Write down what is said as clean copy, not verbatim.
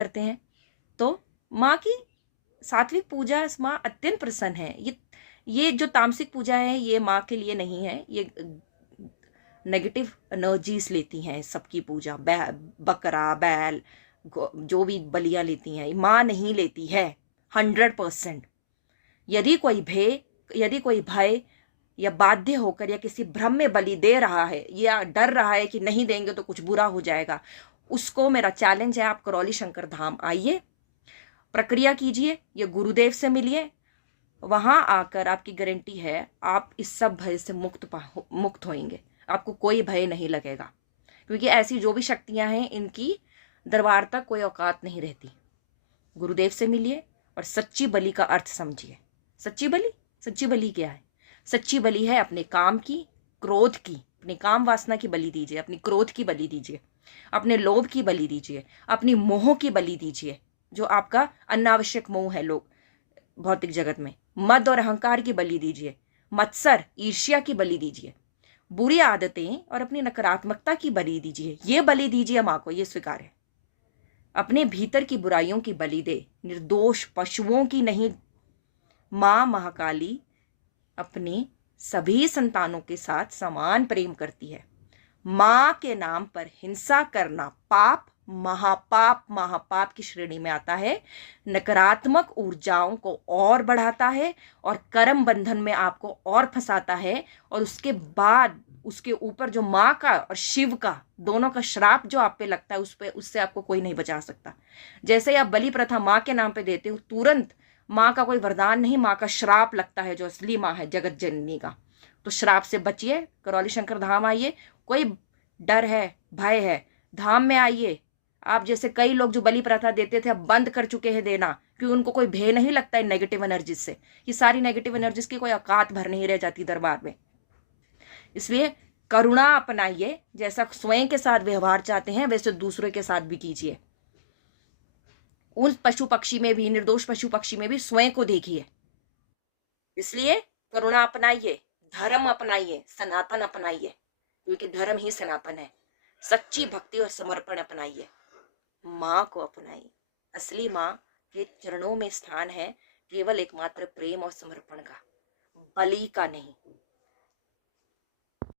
करते हैं। तो माँ की सात्विक पूजा माँ अत्यंत प्रसन्न है। ये जो तामसिक पूजा है ये माँ के लिए नहीं है, ये नेगेटिव एनर्जीज लेती हैं सबकी पूजा। बकरा बैल जो भी बलियां लेती हैं माँ नहीं लेती है 100%। यदि कोई भय या बाध्य होकर या किसी भ्रम में बलि दे रहा है या डर रहा है कि नहीं देंगे तो कुछ बुरा हो जाएगा, उसको मेरा चैलेंज है, आप करौली शंकर धाम आइए, प्रक्रिया कीजिए, ये गुरुदेव से मिलिए। वहां आकर आपकी गारंटी है आप इस सब भय से मुक्त होंगे। आपको कोई भय नहीं लगेगा, क्योंकि ऐसी जो भी शक्तियां हैं इनकी दरबार तक कोई औकात नहीं रहती। गुरुदेव से मिलिए और सच्ची बलि का अर्थ समझिए। सच्ची बलि क्या है? सच्ची बलि है अपने काम की, क्रोध की, अपने काम वासना की बलि दीजिए, अपनी क्रोध की बलि दीजिए, अपने लोभ की बलि दीजिए, अपनी मोह की बलि दीजिए, जो आपका अनावश्यक मोह है लोग भौतिक जगत में। मद और अहंकार की बलि दीजिए, मत्सर ईर्ष्या की बलि दीजिए, बुरी आदतें और अपनी नकारात्मकता की बलि दीजिए। ये बलि दीजिए माँ को, ये स्वीकार है। अपने भीतर की बुराइयों की बलि दे, निर्दोष पशुओं की नहीं। माँ महाकाली अपने सभी संतानों के साथ समान प्रेम करती है। माँ के नाम पर हिंसा करना पाप, महापाप, महापाप की श्रेणी में आता है। नकारात्मक ऊर्जाओं को और बढ़ाता है और कर्म बंधन में आपको और फंसाता है। और उसके बाद उसके ऊपर जो माँ का और शिव का दोनों का श्राप जो आप पे लगता है, उससे आपको कोई नहीं बचा सकता। जैसे ही आप बलि प्रथा माँ के नाम पे देते हो, तुरंत माँ का कोई वरदान नहीं, माँ का श्राप लगता है, जो असली माँ है जगत जननी का। तो श्राप से बचिए, करौली शंकर धाम आइए। कोई डर है, भय है, धाम में आइए। आप जैसे कई लोग जो बलि प्रथा देते थे अब बंद कर चुके हैं देना, क्योंकि उनको कोई भय नहीं लगता है नेगेटिव एनर्जीज से। ये सारी नेगेटिव एनर्जीज की कोई औकात भर नहीं रह जाती दरबार में। इसलिए करुणा अपनाइए, जैसा स्वयं के साथ व्यवहार चाहते हैं वैसे दूसरों के साथ भी कीजिए। उन पशु पक्षी में भी, निर्दोष पशु पक्षी में भी स्वयं को देखिए। इसलिए करुणा अपनाइए, धर्म अपनाइए, सनातन अपनाइए, क्योंकि धर्म ही सनातन है। सच्ची भक्ति और समर्पण अपनाइए। माँ को अपनाइए। असली माँ के चरणों में स्थान है केवल एकमात्र प्रेम और समर्पण का, बलि का नहीं।